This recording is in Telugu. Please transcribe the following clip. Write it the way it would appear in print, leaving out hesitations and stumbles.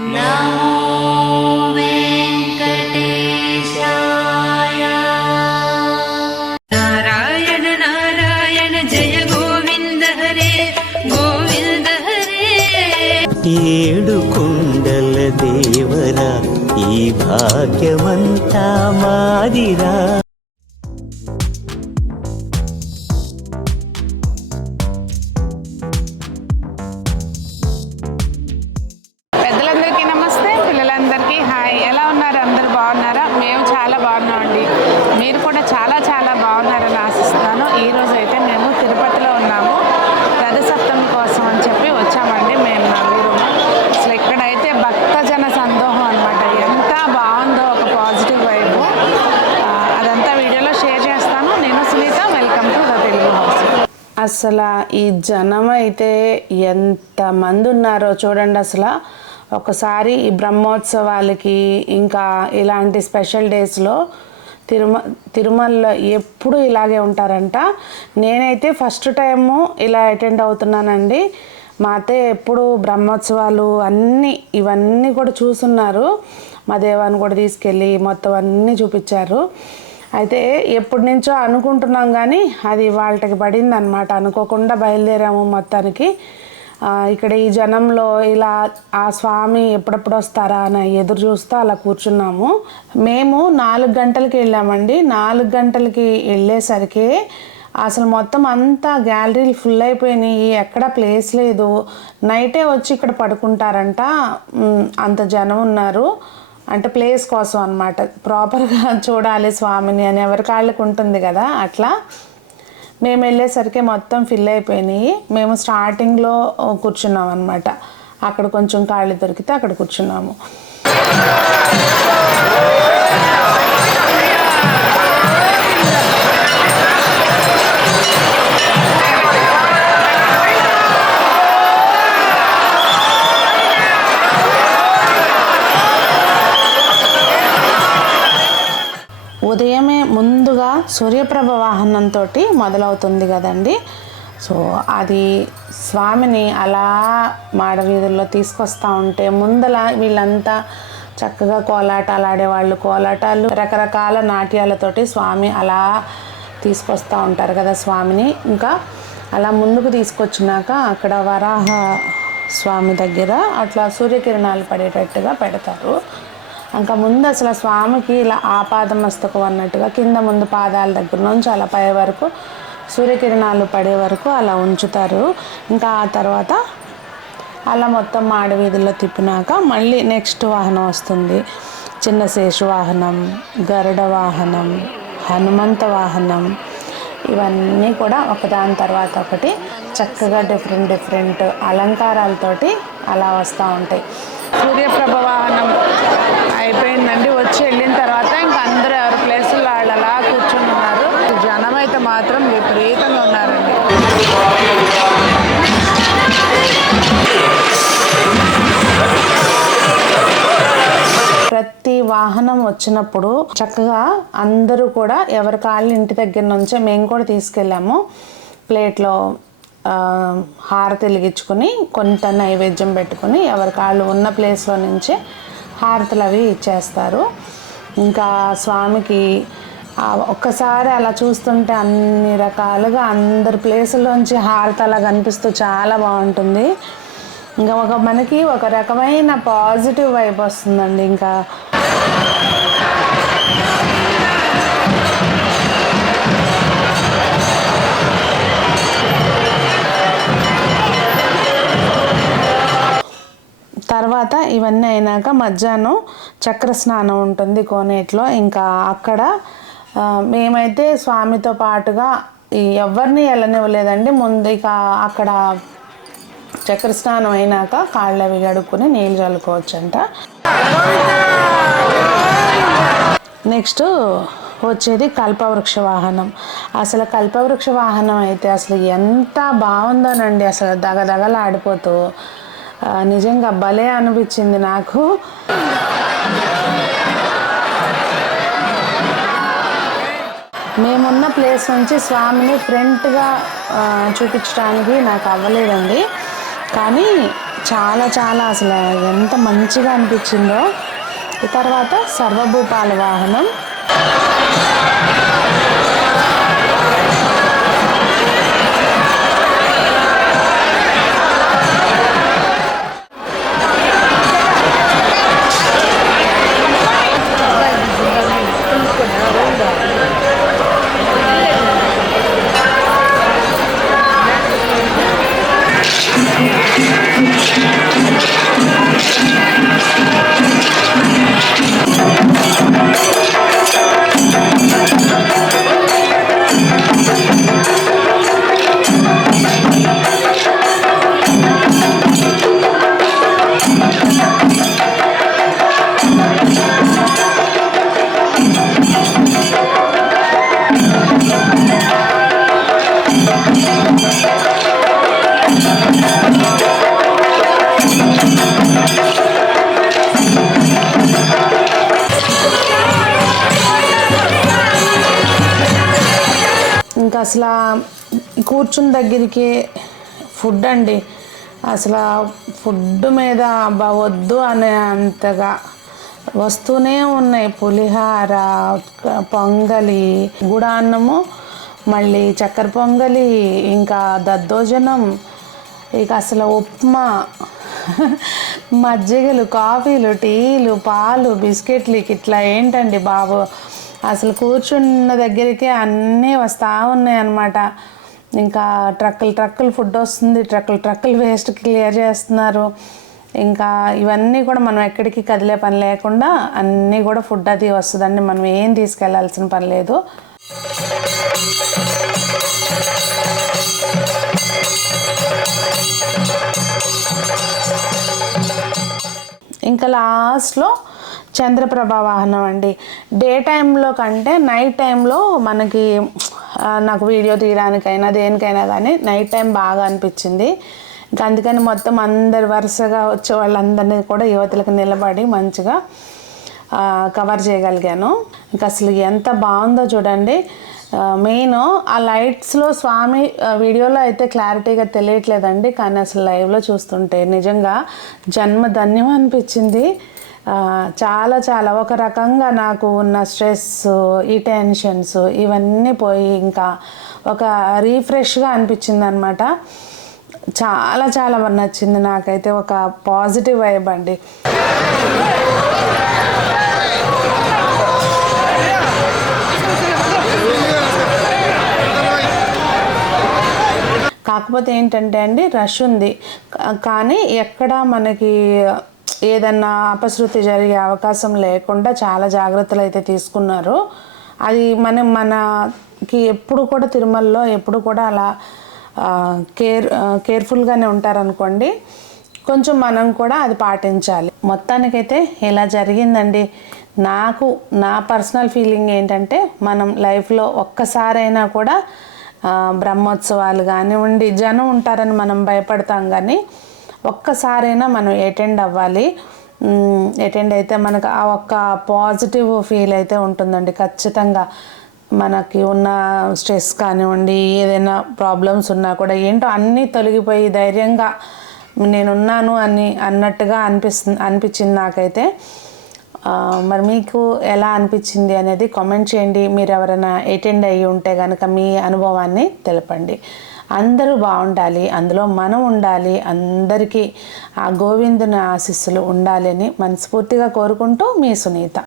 నమో వెంకటేశాయ. నారాయణ నారాయణ జయ గోవింద హరే గోవింద హరే. ఏడు కుండల దేవరా ఈ భాగ్యమంతా మాదిరా. పెద్దలందరికీ నమస్తే, పిల్లలందరికీ హాయ్. ఎలా ఉన్నారు? అందరూ బాగున్నారా? మేము చాలా బాగున్నామండి. మీరు కూడా చాలా చాలా బాగున్నారని ఆశిస్తున్నాను. ఈరోజు అయితే మేము తిరుపతిలో ఉన్నాము. రథసప్తమి కోసం అని చెప్పి వచ్చామండి మేము నలుగురు. అసలు ఇక్కడైతే భక్తజన సందోహం అనమాట. ఎంత బాగుందో, ఒక పాజిటివ్ వైబ్. అదంతా వీడియోలో షేర్ చేస్తాను. నేను Sunitha. Welcome to the Telugu house. అసలు ఈ జనం అయితే ఎంతమంది ఉన్నారో చూడండి. అసలు ఒకసారి ఈ బ్రహ్మోత్సవాలకి ఇంకా ఇలాంటి స్పెషల్ డేస్లో తిరుమలలో ఎప్పుడు ఇలాగే ఉంటారంట. నేనైతే ఫస్ట్ టైము ఇలా అటెండ్ అవుతున్నానండి. మా అత్తయ్య ఎప్పుడు బ్రహ్మోత్సవాలు ఇవన్నీ కూడా చూస్తున్నారు. మా దేవాన్ని కూడా తీసుకెళ్ళి మొత్తం అన్నీ చూపించారు. అయితే ఎప్పటి నుంచో అనుకుంటున్నాం కానీ అది వాళ్ళకి పడింది అనమాట. అనుకోకుండా బయలుదేరాము మొత్తానికి. ఇక్కడ ఈ జనంలో ఇలా ఆ స్వామి ఎప్పుడెప్పుడు వస్తారా అని ఎదురు చూస్తూ అలా కూర్చున్నాము. మేము 4 గంటలకి వెళ్ళామండి. 4 గంటలకి వెళ్ళేసరికి అసలు మొత్తం అంతా గ్యాలరీలు ఫుల్ అయిపోయినాయి. ఎక్కడ ప్లేస్ లేదు. నైటే వచ్చి ఇక్కడ పడుకుంటారంట. అంత జనం ఉన్నారు. అంటే ప్లేస్ కోసం అనమాట. ప్రాపర్గా చూడాలి స్వామిని అని ఎవరి కాళ్ళకి ఉంటుంది కదా, అట్లా. మేము వెళ్ళేసరికి మొత్తం ఫిల్ అయిపోయినాయి. మేము స్టార్టింగ్లో కూర్చున్నాం అనమాట. అక్కడ కొంచెం ఖాళీ దొరికితే అక్కడ కూర్చున్నాము. ఉదయమే ముందుగా సూర్యప్రభ వాహనంతో మొదలవుతుంది కదండి. సో అది స్వామిని అలా మాడవీధుల్లో తీసుకొస్తూ ఉంటే ముందల వీళ్ళంతా చక్కగా కోలాటాలు ఆడేవాళ్ళు. కోలాటాలు, రకరకాల నాట్యాలతోటి స్వామి అలా తీసుకొస్తూ ఉంటారు కదా స్వామిని. ఇంకా అలా ముందుకు తీసుకొచ్చినాక అక్కడ వరాహ స్వామి దగ్గర అట్లా సూర్యకిరణాలు పడేటట్టుగా పెడతారు. ఇంకా ముందు అసలు స్వామికి ఇలా ఆపాదమస్తకం అన్నట్టుగా కింద ముందు పాదాల దగ్గర నుంచి అలా పై వరకు సూర్యకిరణాలు పడే వరకు అలా ఉంచుతారు. ఇంకా ఆ తర్వాత అలా మొత్తం మాడవీధుల్లో తిప్పినాక మళ్ళీ నెక్స్ట్ వాహనం వస్తుంది. చిన్న శేషు వాహనం, గరుడ వాహనం, హనుమంత వాహనం, ఇవన్నీ కూడా ఒకదాని తర్వాత ఒకటి చక్కగా డిఫరెంట్ అలంకారాలతోటి అలా వస్తూ ఉంటాయి. సూర్యప్రభ వాహనం అయిపోయిందండి. వచ్చి వెళ్ళిన తర్వాత ఇంకా అందరూ ఎవరి ప్లేసులు వాళ్ళు అలా కూర్చొని ఉన్నారు. జనం అయితే మాత్రం విపరీతంగా ఉన్నారండి. ప్రతి వాహనం వచ్చినప్పుడు చక్కగా అందరూ కూడా ఎవరి కాళ్ళు ఇంటి దగ్గర నుంచే మేము కూడా తీసుకెళ్ళాము. ప్లేట్లో హారతి వెలిగించుకొని కొంత నైవేద్యం పెట్టుకుని ఎవరి కాళ్ళు ఉన్న ప్లేస్లో నుంచే హారతులు అవి ఇచ్చేస్తారు. ఇంకా స్వామికి ఒక్కసారి అలా చూస్తుంటే అన్ని రకాలుగా అందరి ప్లేసుల్లోంచి హారతి అలా కనిపిస్తూ చాలా బాగుంటుంది. ఇంకా మనకి ఒక రకమైన పాజిటివ్ వైబ్ వస్తుందండి. ఇంకా తర్వాత ఇవన్నీ అయినాక మధ్యాహ్నం చక్ర స్నానం ఉంటుంది కోనేట్లో. ఇంకా అక్కడ మేమైతే స్వామితో పాటుగా ఎవరిని వెళ్ళనివ్వలేదండి. ముందు ఇక అక్కడ చక్ర స్నానం అయినాక కాళ్ళు అవి కడుక్కొని నీళ్ళు చల్లుకోవచ్చంట. నెక్స్ట్ వచ్చేది కల్పవృక్ష వాహనం. అసలు కల్పవృక్ష వాహనం అయితే అసలు ఎంత బాగుందోనండి. అసలు దగదగలాడిపోతూ నిజంగా భలే అనిపించింది నాకు. మేమున్న ప్లేస్ నుంచి స్వామిని ఫ్రంట్గా చూపించడానికి నాకు అవ్వలేదండి. కానీ చాలా చాలా అసలు ఎంత మంచిగా అనిపించిందో. ఈ తర్వాత సర్వభూపాల వాహనం. ఇంకా అసలు కూర్చున్న దగ్గరికి ఫుడ్ అండి, అసలు ఫుడ్ మీద వద్దు అనే అంతగా వస్తూనే ఉన్నాయి. పులిహార, పొంగలి, గుడాన్నము, మళ్ళీ చక్కెర పొంగలి, ఇంకా దద్దోజనం, ఇక అసలు ఉప్మా, మజ్జిగలు, కాఫీలు, టీలు, పాలు, బిస్కెట్లు, ఇట్లా ఏంటండి బాబు, అసలు కూర్చున్న దగ్గరికి అన్నీ వస్తూ ఉన్నాయి అన్నమాట. ఇంకా ట్రక్కులు ఫుడ్ వస్తుంది, ట్రక్కులు వేస్ట్ క్లియర్ చేస్తున్నారు. ఇంకా ఇవన్నీ కూడా మనం ఎక్కడికి కదిలే పని లేకుండా అన్నీ కూడా ఫుడ్ అది వస్తుందండి, మనం ఏం తీసుకెళ్లాల్సిన పని లేదు. ఇంకా లాస్ట్లో చంద్రప్రభ వాహనం అండి. డే టైంలో కంటే నైట్ టైంలో మనకి నాకు వీడియో తీయడానికైనా దేనికైనా కానీ నైట్ టైం బాగా అనిపించింది. ఇంకా అందుకని మొత్తం అందరు వరుసగా వచ్చే వాళ్ళందరినీ కూడా యువతలకు నిలబడి మంచిగా కవర్ చేయగలిగాను. ఇంకా అసలు ఎంత బాగుందో చూడండి. మెయిన్ ఆ లైట్స్లో స్వామి వీడియోలో అయితే క్లారిటీగా తెలియట్లేదండి, కానీ అసలు లైవ్లో చూస్తుంటే నిజంగా జన్మ ధన్యం అనిపించింది. చాలా చాలా ఒక రకంగా నాకు ఉన్న స్ట్రెస్, ఈ టెన్షన్స్ ఇవన్నీ పోయి ఇంకా ఒక రీఫ్రెష్గా అనిపించింది అనమాట. చాలా చాలా నచ్చింది నాకైతే, ఒక పాజిటివ్ వైబ్ అండి. కాకపోతే ఏంటంటే అండి రష్ ఉంది, కానీ ఎక్కడ మనకి ఏదన్నా అపశృతి జరిగే అవకాశం లేకుండా చాలా జాగ్రత్తలు అయితే తీసుకున్నారు. అది మనకి ఎప్పుడు కూడా తిరుమలలో ఎప్పుడు కూడా అలా కేర్ఫుల్గానే ఉంటారనుకోండి, కొంచెం మనం కూడా అది పాటించాలి. మొత్తానికైతే ఇలా జరిగిందండి. నాకు నా పర్సనల్ ఫీలింగ్ ఏంటంటే మనం లైఫ్లో ఒక్కసారైనా కూడా బ్రహ్మోత్సవాలు కానివ్వండి, జనం ఉంటారని మనం భయపడతాం, కానీ ఒక్కసారైనా మనం అటెండ్ అవ్వాలి. అటెండ్ అయితే మనకు ఆ ఒక్క పాజిటివ్ ఫీల్ అయితే ఉంటుందండి ఖచ్చితంగా. మనకి ఉన్న స్ట్రెస్ కానివ్వండి, ఏదైనా ప్రాబ్లమ్స్ ఉన్నా కూడా ఏంటో అన్నీ తొలగిపోయి ధైర్యంగా నేనున్నాను అన్నట్టుగా అనిపించింది నాకైతే. మరి మీకు ఎలా అనిపించింది అనేది కామెంట్ చేయండి. మీరు ఎవరైనా అటెండ్ అయ్యి ఉంటే కనుక మీ అనుభవాన్ని తెలపండి. అందరూ బాగుండాలి, అందులో మనం ఉండాలి, అందరికీ ఆ గోవిందుని ఆశీస్సులు ఉండాలని మనస్ఫూర్తిగా కోరుకుంటూ మీ సునీత.